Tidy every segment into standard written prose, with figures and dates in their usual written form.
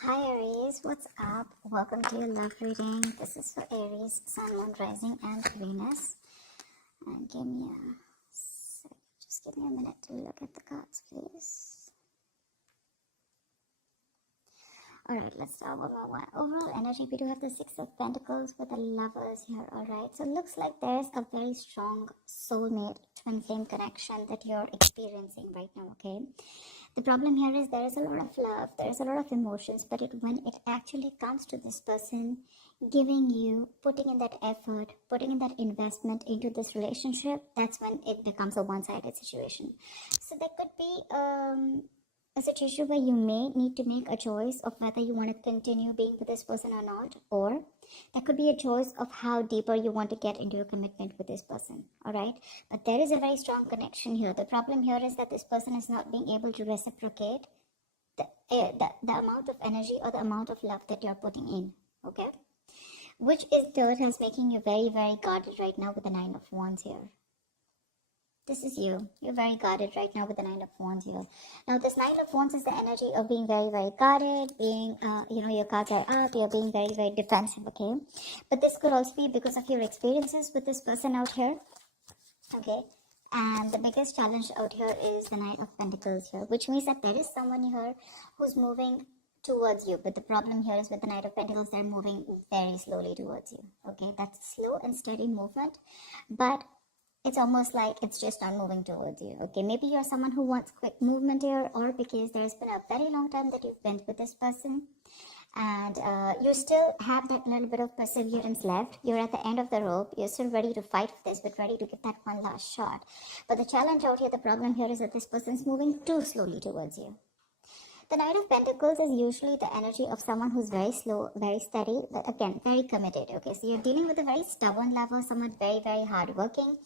Hi Aries, what's up? Welcome to your love reading. This is for Aries, Sun, Moon, Rising, and Venus. And give me a sec. Just give me a minute to look at the cards, please. Alright, let's start with our overall energy. We do have the Six of Pentacles with the Lovers here, alright? So it looks like there's a very strong soulmate twin flame connection that you're experiencing right now, okay? The problem here is there is a lot of love, there is a lot of emotions, but when it actually comes to this person giving you, putting in that effort, putting in that investment into this relationship, that's when it becomes a one-sided situation. So there could be a situation where you may need to make a choice of whether you want to continue being with this person or not, or there could be a choice of how deeper you want to get into your commitment with this person. All right, but there is a very strong connection here. The problem here is that this person is not being able to reciprocate the amount of energy or the amount of love that you're putting in, okay, which is third has making you very, very guarded right now with the Nine of Wands here. This is you. You're very guarded right now with the Nine of Wands here. Now, this Nine of Wands is the energy of being very, very guarded, being, your cards are up, you're being very, very defensive, okay? But this could also be because of your experiences with this person out here, okay? And the biggest challenge out here is the Knight of Pentacles here, which means that there is someone here who's moving towards you. But the problem here is with the Knight of Pentacles, they're moving very slowly towards you, okay? That's slow and steady movement, but it's almost like it's just not moving towards you, okay? Maybe you're someone who wants quick movement here, or because there's been a very long time that you've been with this person, and you still have that little bit of perseverance left. You're at the end of the rope. You're still ready to fight for this, but ready to give that one last shot. But the challenge out here, the problem here is that this person's moving too slowly towards you. The Knight of Pentacles is usually the energy of someone who's very slow, very steady, but again, very committed, okay? So you're dealing with a very stubborn lover, someone very, very hardworking.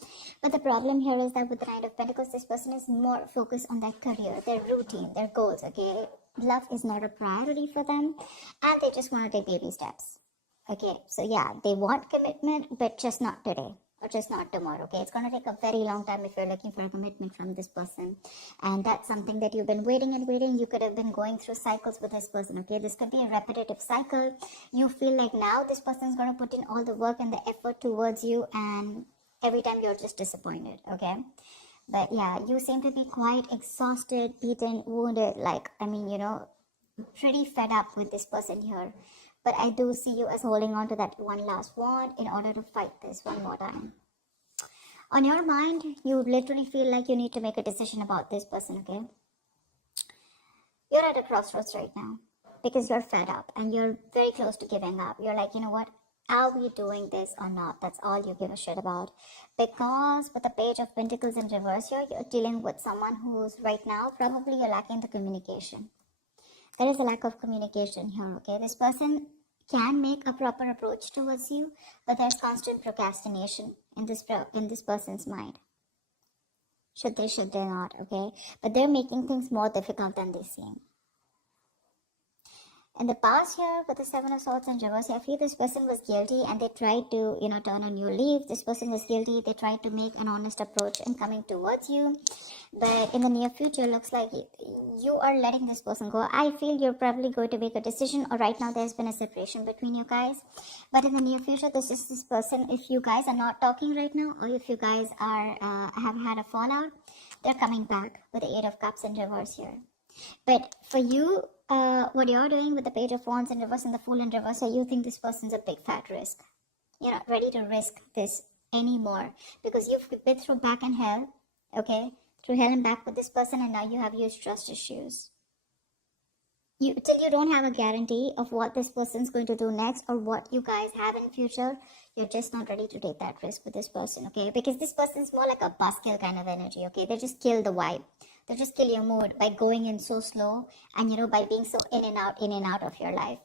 But the problem here is that with the Knight of Pentacles, this person is more focused on their career, their routine, their goals, okay? Love is not a priority for them, and they just want to take baby steps, okay? So yeah, they want commitment, but just not today. Or just not tomorrow, okay? It's going to take a very long time if you're looking for a commitment from this person. And that's something that you've been waiting and waiting. You could have been going through cycles with this person, okay? This could be a repetitive cycle. You feel like now this person is going to put in all the work and the effort towards you, and every time you're just disappointed, okay? But yeah, you seem to be quite exhausted, beaten, wounded, pretty fed up with this person here. But I do see you as holding on to that one last wand in order to fight this one more time. On your mind, you literally feel like you need to make a decision about this person, okay? You're at a crossroads right now because you're fed up and you're very close to giving up. You're like, you know what? Are we doing this or not? That's all you give a shit about. Because with the Page of Pentacles in reverse here, you're dealing with someone who's right now, probably you're lacking the communication. There is a lack of communication here, okay? This person can make a proper approach towards you, but there's constant procrastination in this person's mind. Should they not, okay? But they're making things more difficult than they seem. In the past here, with the Seven of Swords in reverse, I feel this person was guilty and they tried to, turn a new leaf. This person was guilty. They tried to make an honest approach in coming towards you. But in the near future, looks like you are letting this person go. I feel you're probably going to make a decision, or right now there's been a separation between you guys. But in the near future, this is this person. If you guys are not talking right now, or if you guys are have had a fallout, they're coming back with the Eight of Cups in reverse here. But for you, what you're doing with the Page of Wands in reverse and the Fool in reverse, so you think this person's a big fat risk. You're not ready to risk this anymore because you've been through back and hell, okay? Through hell and back with this person, and now you have huge trust issues. Till you don't have a guarantee of what this person's going to do next or what you guys have in future, you're just not ready to take that risk with this person, okay? Because this person's more like a buzzkill kind of energy, okay? They just kill the vibe. They just kill your mood by going in so slow and, by being so in and out of your life.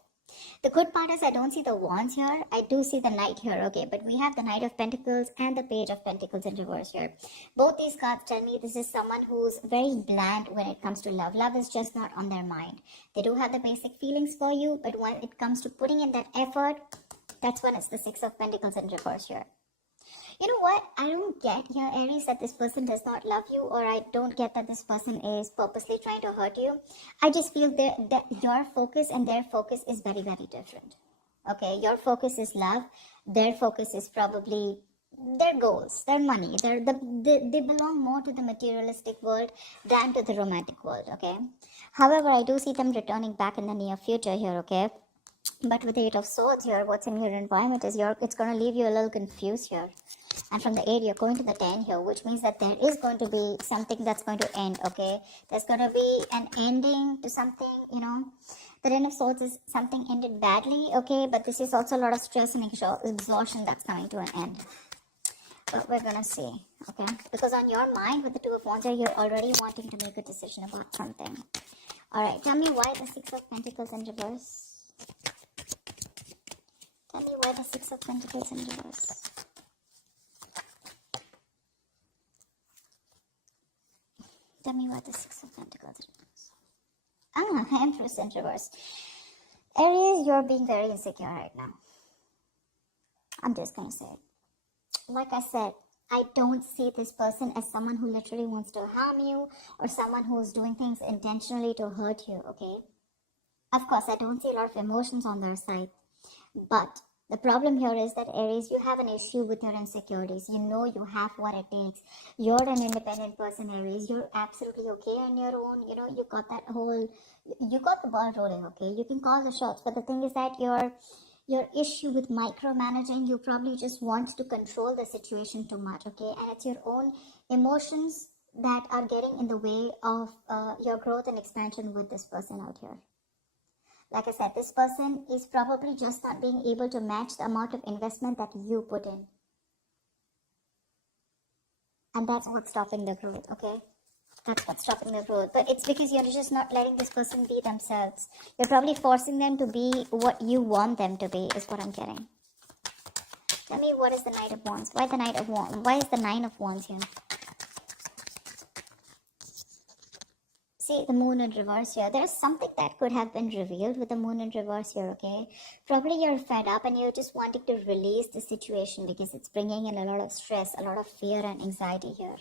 The good part is I don't see the Wands here. I do see the Knight here, okay? But we have the Knight of Pentacles and the Page of Pentacles in reverse here. Both these cards tell me this is someone who's very bland when it comes to love. Love is just not on their mind. They do have the basic feelings for you, but when it comes to putting in that effort, that's when it's the Six of Pentacles in reverse here. You know what? I don't get here, Aries, that this person does not love you, or I don't get that this person is purposely trying to hurt you. I just feel that your focus and their focus is very, very different. Okay, your focus is love, their focus is probably their goals, their money. They belong more to the materialistic world than to the romantic world. Okay, however, I do see them returning back in the near future here. Okay, but with the Eight of Swords here, what's in your environment is it's going to leave you a little confused here. And from the 8, you're going to the 10 here, which means that there is going to be something that's going to end, okay? There's going to be an ending to something, you know. The 10 of Swords is something ended badly, okay? But this is also a lot of stress and exhaustion that's coming to an end. But we're going to see, okay? Because on your mind, with the 2 of Wands here, you're already wanting to make a decision about something. Alright, tell me why the 6 of Pentacles in reverse. Tell me why the 6 of Pentacles in reverse. Tell me why the 6 of Pentacles in reverse. Empress in reverse. Aries, you're being very insecure right now. I'm just going to say it. Like I said, I don't see this person as someone who literally wants to harm you or someone who's doing things intentionally to hurt you, okay? Of course, I don't see a lot of emotions on their side. But the problem here is that, Aries, you have an issue with your insecurities. You know you have what it takes. You're an independent person, Aries. You're absolutely okay on your own. You know, you got the ball rolling, okay? You can call the shots. But the thing is that your issue with micromanaging, you probably just want to control the situation too much, okay? And it's your own emotions that are getting in the way of your growth and expansion with this person out here. Like I said, this person is probably just not being able to match the amount of investment that you put in. And that's what's stopping the growth, okay? That's what's stopping the growth. But it's because you're just not letting this person be themselves. You're probably forcing them to be what you want them to be, is what I'm getting. Tell me, what is the Knight of Wands? Why the Knight of Wands? Why is the 9 of Wands here? See, the Moon in reverse here. There's something that could have been revealed with the Moon in reverse here, okay? Probably you're fed up and you're just wanting to release the situation because it's bringing in a lot of stress, a lot of fear and anxiety here.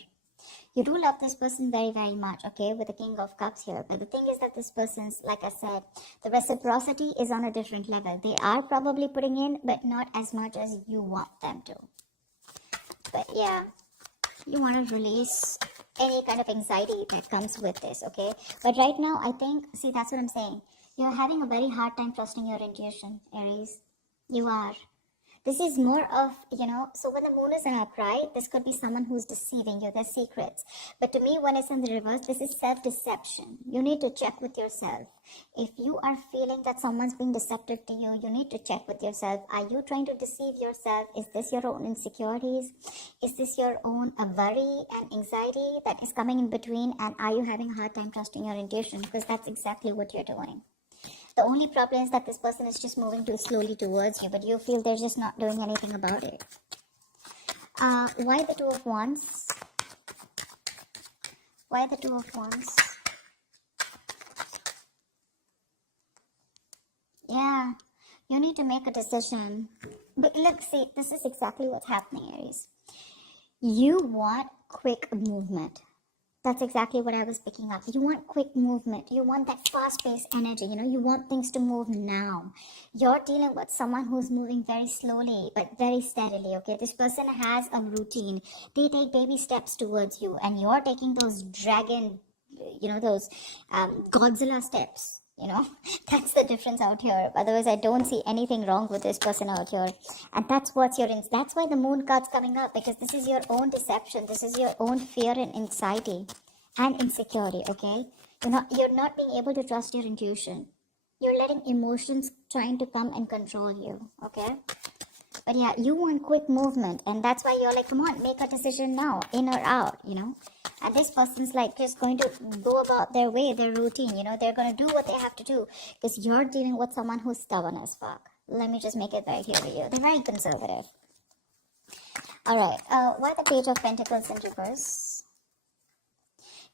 You do love this person very, very much, okay, with the King of Cups here. But the thing is that this person's, like I said, the reciprocity is on a different level. They are probably putting in, but not as much as you want them to. But yeah, you want to release any kind of anxiety that comes with this, okay? But right now, I think, see, that's what I'm saying. You're having a very hard time trusting your intuition, Aries. You are. This is more of, you know, so when the moon is in upright, this could be someone who's deceiving you, their secrets. But to me, when it's in the reverse, this is self-deception. You need to check with yourself. If you are feeling that someone's being deceptive to you, you need to check with yourself. Are you trying to deceive yourself? Is this your own insecurities? Is this your own worry and anxiety that is coming in between? And are you having a hard time trusting your intuition? Because that's exactly what you're doing. The only problem is that this person is just moving too slowly towards you, but you feel they're just not doing anything about it. Why the 2 of Wands? Why the 2 of Wands? Yeah, you need to make a decision. But look, see, this is exactly what's happening, Aries. You want quick movement. That's exactly what I was picking up. You want quick movement. You want that fast-paced energy. You know, you want things to move now. You're dealing with someone who's moving very slowly, but very steadily, okay? This person has a routine. They take baby steps towards you, and you're taking those dragon, you know, those Godzilla steps. You know, that's the difference out here. Otherwise, I don't see anything wrong with this person out here. And that's what's that's why the moon card's coming up, because this is your own deception. This is your own fear and anxiety and insecurity, okay? You're not being able to trust your intuition. You're letting emotions trying to come and control you, okay? But yeah, you want quick movement, and that's why you're like, come on, make a decision now, in or out, you know? And this person's like just going to go about their way, their routine, you know? They're going to do what they have to do, because you're dealing with someone who's stubborn as fuck. Let me just make it very clear to you. They're very conservative. Alright, why the Page of Pentacles in reverse?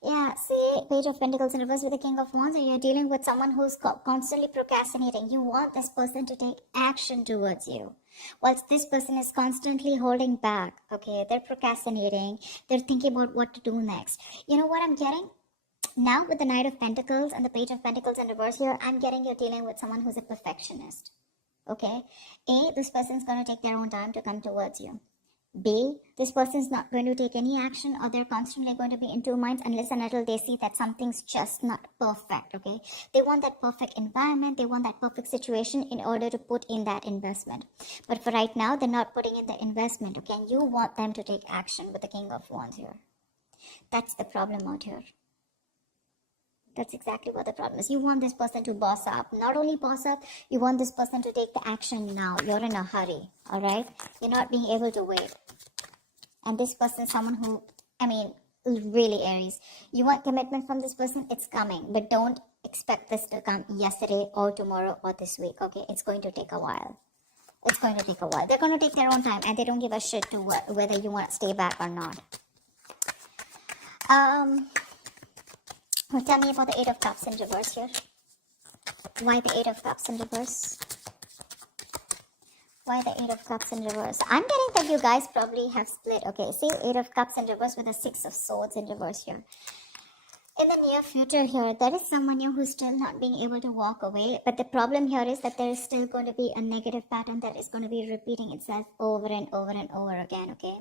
Yeah, see, Page of Pentacles in reverse with the King of Wands, and you're dealing with someone who's constantly procrastinating. You want this person to take action towards you, whilst this person is constantly holding back. Okay, they're procrastinating. They're thinking about what to do next. You know what I'm getting? Now with the Knight of Pentacles and the Page of Pentacles in reverse here, I'm getting you're dealing with someone who's a perfectionist. Okay, this person's going to take their own time to come towards you. B, this person's not going to take any action, or they're constantly going to be in two minds unless and until they see that something's just not perfect. Okay, they want that perfect environment, they want that perfect situation in order to put in that investment. But for right now, they're not putting in the investment. Okay, and you want them to take action with the King of Wands here. That's the problem out here. That's exactly what the problem is. You want this person to boss up. Not only boss up, you want this person to take the action now. You're in a hurry, all right? You're not being able to wait. And this person is someone who, really Aries. You want commitment from this person, it's coming. But don't expect this to come yesterday or tomorrow or this week, okay? It's going to take a while. It's going to take a while. They're going to take their own time, and they don't give a shit to whether you want to stay back or not. Tell me about the Eight of Cups in reverse here. Why the Eight of Cups in reverse? Why the Eight of Cups in reverse? I'm getting that you guys probably have split. Okay, see Eight of Cups in reverse with the Six of Swords in reverse here. In the near future here, there is someone here who's still not being able to walk away. But the problem here is that there is still going to be a negative pattern that is going to be repeating itself over and over and over again, okay?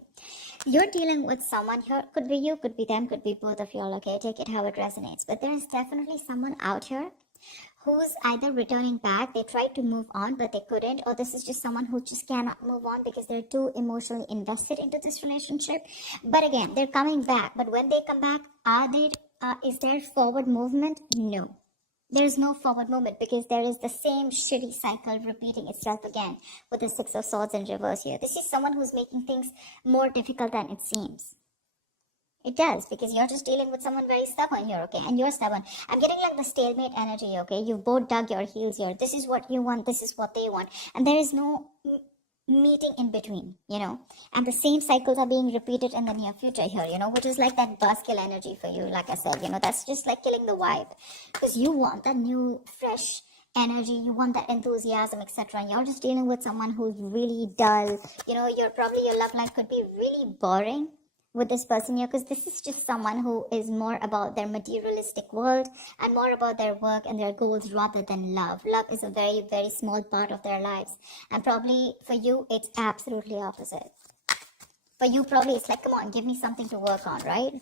You're dealing with someone here. Could be you, could be them, could be both of y'all, okay? Take it how it resonates. But there is definitely someone out here who's either returning back, they tried to move on but they couldn't, or this is just someone who just cannot move on because they're too emotionally invested into this relationship. But again, they're coming back. But when they come back, is there forward movement? No. There's no forward movement because there is the same shitty cycle repeating itself again with the Six of Swords in reverse here. This is someone who's making things more difficult than it seems. It does, because you're just dealing with someone very stubborn here, okay? And you're stubborn. I'm getting like the stalemate energy, okay? You've both dug your heels here. This is what you want, this is what they want. And there is no meeting in between, you know? And the same cycles are being repeated in the near future here, you know? Which is like that buzzkill energy for you, like I said, you know? That's just like killing the vibe. Because you want that new, fresh energy, you want that enthusiasm, etc. And you're just dealing with someone who's really dull. You know, your love life could be really boring with this person here, because this is just someone who is more about their materialistic world and more about their work and their goals rather than love. Love is a very, very small part of their lives, and probably for you it's absolutely opposite. For you probably it's like, come on, give me something to work on, right?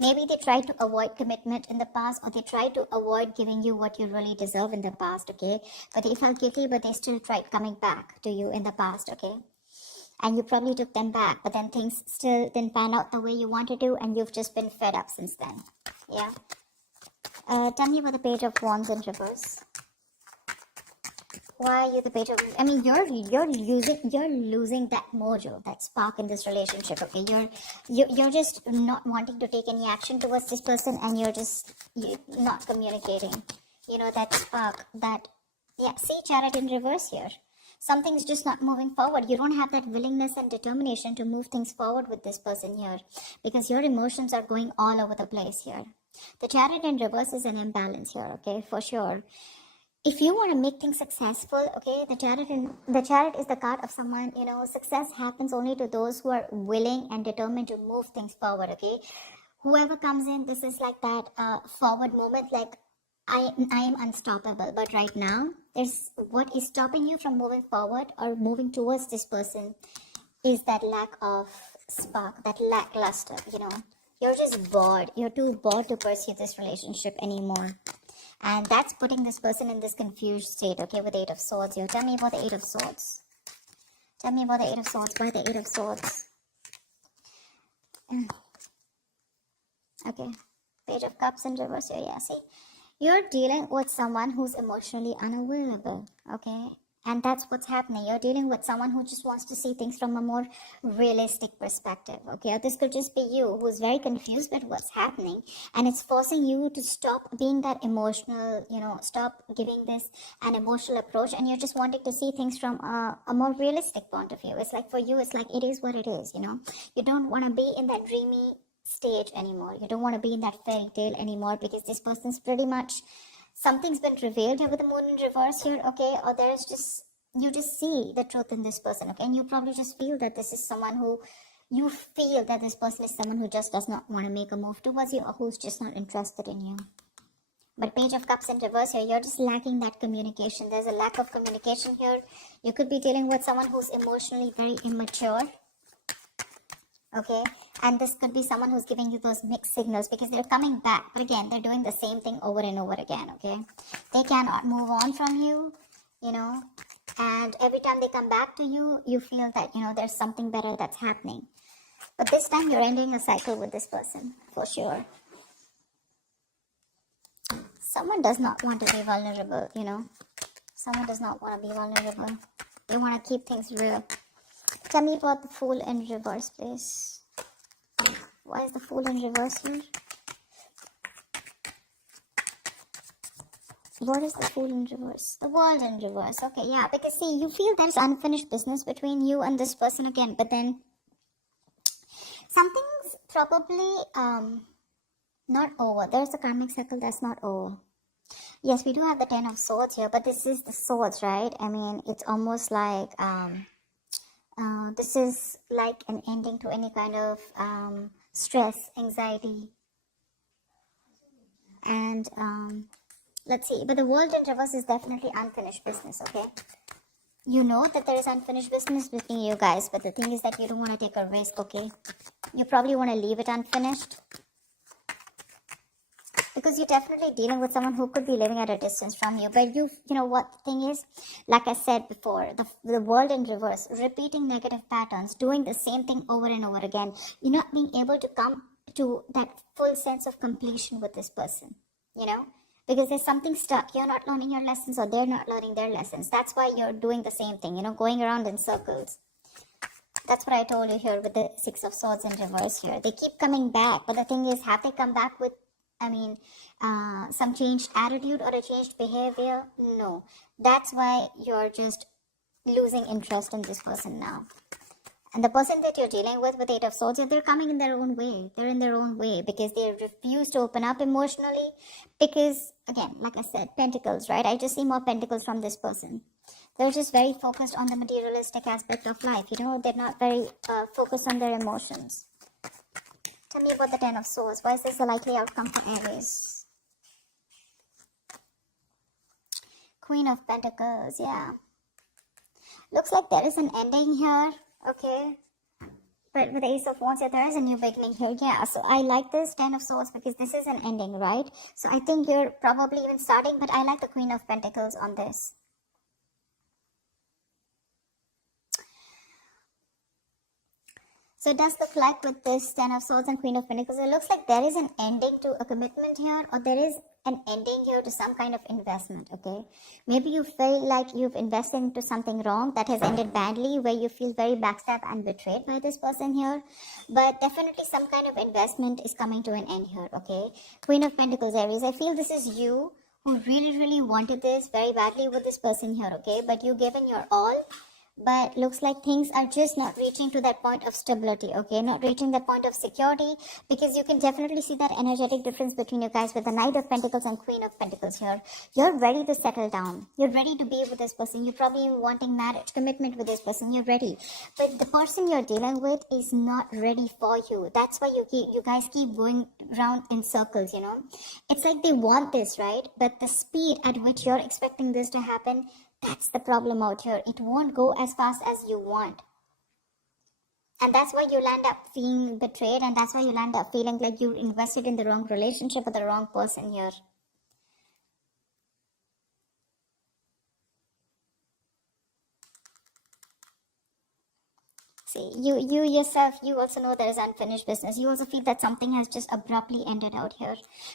Maybe they tried to avoid commitment in the past, or they tried to avoid giving you what you really deserve in the past, okay? But they felt guilty, but they still tried coming back to you in the past, okay? And you probably took them back, but then things still didn't pan out the way you wanted to, and you've just been fed up since then. Yeah. Tell me about the Page of Wands in reverse. Why are you the Page of? I mean, you're losing that mojo, that spark in this relationship. Okay, you're just not wanting to take any action towards this person, and you're not communicating. You know, that spark, that, yeah. See, Chariot in reverse here. Something's just not moving forward. You don't have that willingness and determination to move things forward with this person here, because your emotions are going all over the place here. The Chariot in reverse is an imbalance here, okay, for sure. If you want to make things successful, okay, the Chariot is the card of someone, you know, success happens only to those who are willing and determined to move things forward, okay? Whoever comes in, this is like that forward movement, like, I am unstoppable. But right now, there's what is stopping you from moving forward or moving towards this person is that lack of spark, that lackluster, you know. You're just bored. You're too bored to pursue this relationship anymore. And that's putting this person in this confused state, okay, with the Eight of Swords here. Tell me about the Eight of Swords. Tell me about the Eight of Swords. Why the Eight of Swords? Okay. Page of Cups in reverse here. Yeah, see? You're dealing with someone who's emotionally unavailable, okay? And that's what's happening. You're dealing with someone who just wants to see things from a more realistic perspective. Okay, or this could just be you who's very confused with what's happening, and it's forcing you to stop being that emotional, stop giving this an emotional approach, and you're just wanting to see things from a more realistic point of view. It's like for you, it's like it is what it is. You don't want to be in that dreamy stage anymore. You don't want to be in that fairy tale anymore, because this person's pretty much, something's been revealed here with the moon in reverse here, okay? Or there's just, you just see the truth in this person, okay? And you probably just feel that this is someone who, you feel that this person is someone who just does not want to make a move towards you, or who's just not interested in you. But Page of Cups in reverse here, you're just lacking that communication. There's a lack of communication here. You could be dealing with someone who's emotionally very immature, okay? And this could be someone who's giving you those mixed signals, because they're coming back, but again, they're doing the same thing over and over again, okay? They cannot move on from you, and every time they come back to you, you feel that, there's something better that's happening. But this time you're ending a cycle with this person, for sure. Someone does not want to be vulnerable, Someone does not want to be vulnerable. They want to keep things real. Tell me about the Fool in reverse, please. Why is the Fool in reverse here? What is the Fool in reverse? The World in reverse. Okay, yeah, because see, you feel there's unfinished business between you and this person again, but then something's probably not over. There's a karmic cycle that's not over. Yes, we do have the Ten of Swords here, but this is the Swords, right? I mean, it's almost like this is like an ending to any kind of stress, anxiety, and let's see. But the World in reverse is definitely unfinished business, okay? You know that there is unfinished business between you guys, but the thing is that you don't want to take a risk, okay? You probably want to leave it unfinished, because you're definitely dealing with someone who could be living at a distance from you. But you know what the thing is, like I said before, the World in reverse, repeating negative patterns, doing the same thing over and over again. You're not being able to come to that full sense of completion with this person, because there's something stuck. You're not learning your lessons, or they're not learning their lessons. That's why you're doing the same thing, going around in circles. That's what I told you here with the Six of Swords in reverse here. They keep coming back, but the thing is, have they come back with, some changed attitude or a changed behavior? No. That's why you're just losing interest in this person now. And the person that you're dealing with Eight of Swords, they're coming in their own way. They're in their own way, because they refuse to open up emotionally. Because, again, like I said, Pentacles, right? I just see more Pentacles from this person. They're just very focused on the materialistic aspect of life. They're not very focused on their emotions. Tell me about the Ten of Swords. Why is this a likely outcome for Aries? Queen of Pentacles, yeah. Looks like there is an ending here, okay? But with the Ace of Wands, there is a new beginning here, yeah. So I like this Ten of Swords, because this is an ending, right? So I think you're probably even starting, but I like the Queen of Pentacles on this. So it does look like with this Ten of Swords and Queen of Pentacles, it looks like there is an ending to a commitment here, or there is an ending here to some kind of investment, okay? Maybe you feel like you've invested into something wrong that has ended badly, where you feel very backstabbed and betrayed by this person here. But definitely some kind of investment is coming to an end here, okay? Queen of Pentacles, Aries, I feel this is you who really, really wanted this very badly with this person here, okay? But you've given your all. But looks like things are just not reaching to that point of stability, okay? Not reaching that point of security, because you can definitely see that energetic difference between you guys with the Knight of Pentacles and Queen of Pentacles here. You're ready to settle down. You're ready to be with this person. You're probably wanting marriage, commitment with this person. You're ready. But the person you're dealing with is not ready for you. That's why you guys keep going around in circles, It's like they want this, right? But the speed at which you're expecting this to happen, that's the problem out here. It won't go as fast as you want. And that's why you'll end up feeling betrayed, and that's why you'll end up feeling like you invested in the wrong relationship with the wrong person here. See, you yourself, you also know there is unfinished business. You also feel that something has just abruptly ended out here,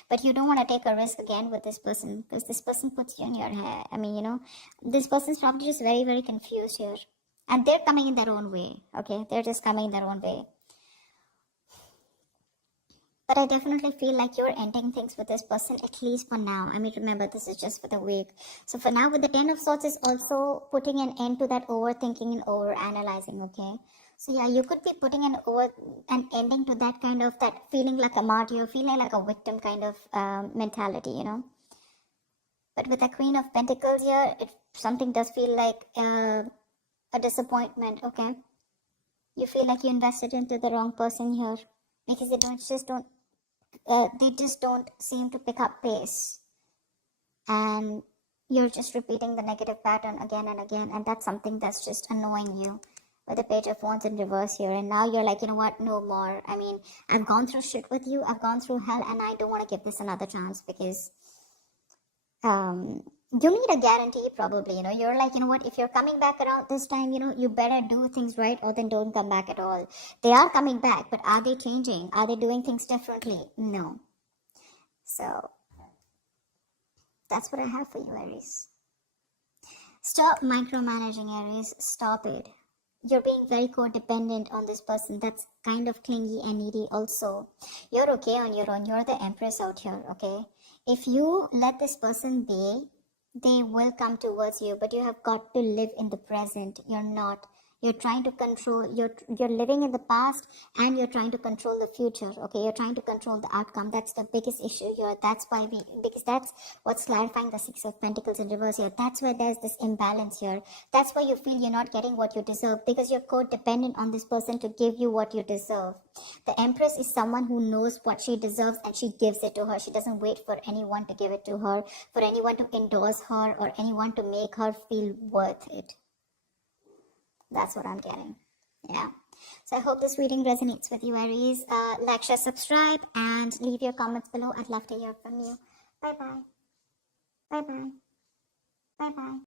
but you don't want to take a risk again with this person because this person puts you in your hair. I mean, this person's probably just very, very confused here, and they're coming in their own way. Okay, they're just coming in their own way. But I definitely feel like you're ending things with this person, at least for now. I mean, remember, this is just for the week. So for now, with the Ten of Swords is also putting an end to that overthinking and over-analyzing, okay? So yeah, you could be putting an ending to that kind of, that feeling like a martyr, feeling like a victim kind of mentality. But with the Queen of Pentacles here, something does feel like a disappointment, okay? You feel like you invested into the wrong person here because they just don't seem to pick up pace, and you're just repeating the negative pattern again and again, and that's something that's just annoying you with the Page of Wands in reverse here. And now you're like, you know what, no more. I mean, I've gone through shit with you, I've gone through hell, and I don't want to give this another chance because you need a guarantee probably. You're like, you know what, if you're coming back around this time, you better do things right, or then don't come back at all. They are coming back, but are they changing? Are they doing things differently? No. So that's what I have for you, Aries. Stop micromanaging, Aries. Stop it. You're being very codependent on this person that's kind of clingy and needy also. You're okay on your own. You're the Empress out here, okay? If you let this person be, they will come towards you, but you have got to live in the present. You're not. You're trying to control, you're living in the past, and you're trying to control the future, okay? You're trying to control the outcome. That's the biggest issue here. Because that's what's clarifying the Six of Pentacles in reverse here. That's where there's this imbalance here. That's why you feel you're not getting what you deserve, because you're codependent on this person to give you what you deserve. The Empress is someone who knows what she deserves, and she gives it to her. She doesn't wait for anyone to give it to her, for anyone to endorse her, or anyone to make her feel worth it. That's what I'm getting. Yeah. So I hope this reading resonates with you, Aries. Like, share, subscribe, and leave your comments below. I'd love to hear from you. Bye-bye. Bye-bye. Bye-bye.